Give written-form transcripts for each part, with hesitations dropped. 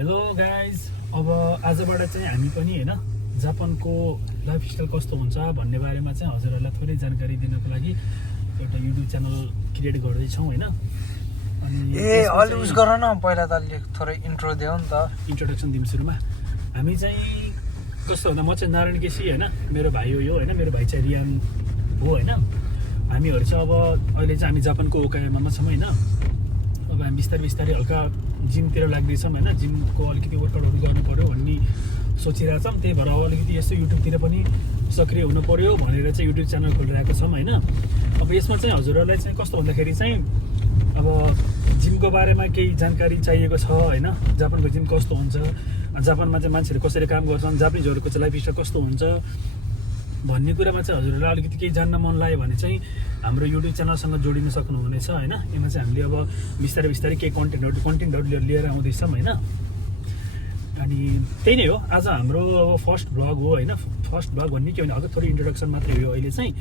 Hello guys, अब आजबाट चाहिँ हामी पनि होइन जापानको लाइफस्टाइल कस्तो हुन्छ भन्ने बारेमा चाहिँ हजुरहरूलाई थोरै जानकारी दिनको लागि एउटा युट्युब च्यानल क्रिएट गर्दैछौँ होइन। अनि अलि उस गर न, पहिला त अलि थोरै इन्ट्रो देऊ नि त। इन्ट्रोडक्सन दिउँ सुरुमा। हामी चाहिँ कस्तो भन्दा म चाहिँ नारायण केसी होइन, मेरो भाइ हो यो होइन, मेरो भाइ चाहिँ रियान हो होइन। हामीहरू चाहिँ अब अहिले चाहिँ हामी जापानको ओकायामामा छौँ होइन। अब हामी बिस्तारै हल्का जिमतिर लाग्दैछौँ होइन, जिमको अलिकति वर्कआउटहरू गर्नु पऱ्यो भन्ने सोचिरहेछौँ। त्यही भएर अब अलिकति यस्तो युट्युबतिर पनि सक्रिय हुनु पऱ्यो भनेर चाहिँ युट्युब च्यानल खोलिरहेको छौँ होइन। अब यसमा चाहिँ हजुरहरूलाई चाहिँ कस्तो भन्दाखेरि चाहिँ अब जिमको बारेमा केही जानकारी चाहिएको छ होइन। जापानको जिम कस्तो हुन्छ, जापानमा चाहिँ मान्छेहरू कसरी काम गर्छन्, जापानिजहरूको चाहिँ लाइफस्टाइल कस्तो हुन्छ भन्ने कुरामा चाहिँ हजुरहरूलाई अलिकति केही जान्न मन लाग्यो भने चाहिँ हाम्रो युट्युब च्यानलसँग जोडिन सक्नुहुनेछ होइन। यसमा चाहिँ हामीले अब बिस्तारै केही कन्टेन्टहरू लिएर आउँदैछौँ होइन। अनि त्यही नै हो आज हाम्रो अब फर्स्ट भ्लग हो होइन। फर्स्ट भ्लग भन्ने के भने हल्का थोरै इन्ट्रोडक्सन मात्रै हो अहिले चाहिँ।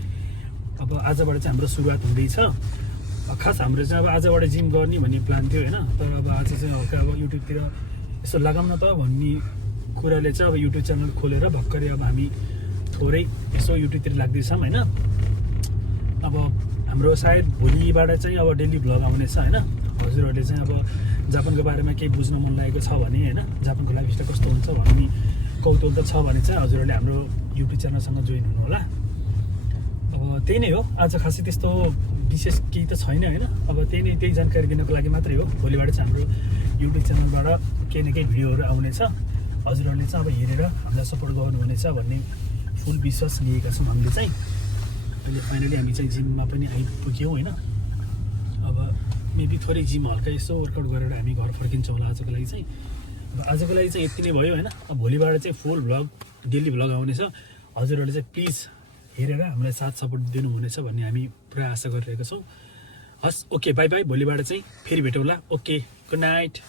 अब आजबाट चाहिँ हाम्रो सुरुवात हुँदैछ। खास हाम्रो चाहिँ अब आजबाट जिम गर्ने भन्ने प्लान थियो होइन। तर अब आज चाहिँ हल्का अब युट्युबतिर यसो लगाउँ न त भन्ने कुराले चाहिँ अब युट्युब च्यानल खोलेर भर्खरै अब हामी थोरै यसो युट्युबतिर लाग्दैछौँ होइन। अब हाम्रो सायद भोलिबाट चाहिँ अब डेली भ्लग आउनेछ होइन। हजुरहरूले चाहिँ अब जापानको बारेमा केही बुझ्न मन लागेको छ भने होइन, जापानको लाइफस्टाइल कस्तो हुन्छ भन्ने कौतूहलता छ भने चाहिँ हजुरहरूले हाम्रो युट्युब च्यानलसँग जोइन हुनु होला। अब त्यही नै हो, आज खासै त्यस्तो विशेष केही त छैन होइन। अब त्यही जानकारी दिनको लागि मात्रै हो। भोलिबाट चाहिँ हाम्रो युट्युब च्यानलबाट केही न केही भिडियोहरू आउनेछ। हजुरहरूले चाहिँ अब हेरेर हामीलाई सपोर्ट गर्नुहुनेछ भन्ने फुल विश्वास लिएका छौँ हामीले चाहिँ। अहिले फाइनली हामी चाहिँ जिममा पनि आइपुग्यौँ होइन। अब मेबी थोरै जिम हल्का यसो वर्कआउट गरेर हामी घर फर्किन्छौँ होला आजको लागि चाहिँ। अब आजको लागि चाहिँ यति नै भयो होइन। अब भोलिबाट चाहिँ फुल भ्लग डेली भ्लग आउनेछ। हजुरहरूले चाहिँ प्लिज हेरेर हामीलाई साथ सपोर्ट दिनुहुनेछ भन्ने हामी पुरा आशा गरिरहेका छौँ। हस्, ओके, बाई बाई। भोलिबाट चाहिँ फेरि भेटौँला। Okay, good night.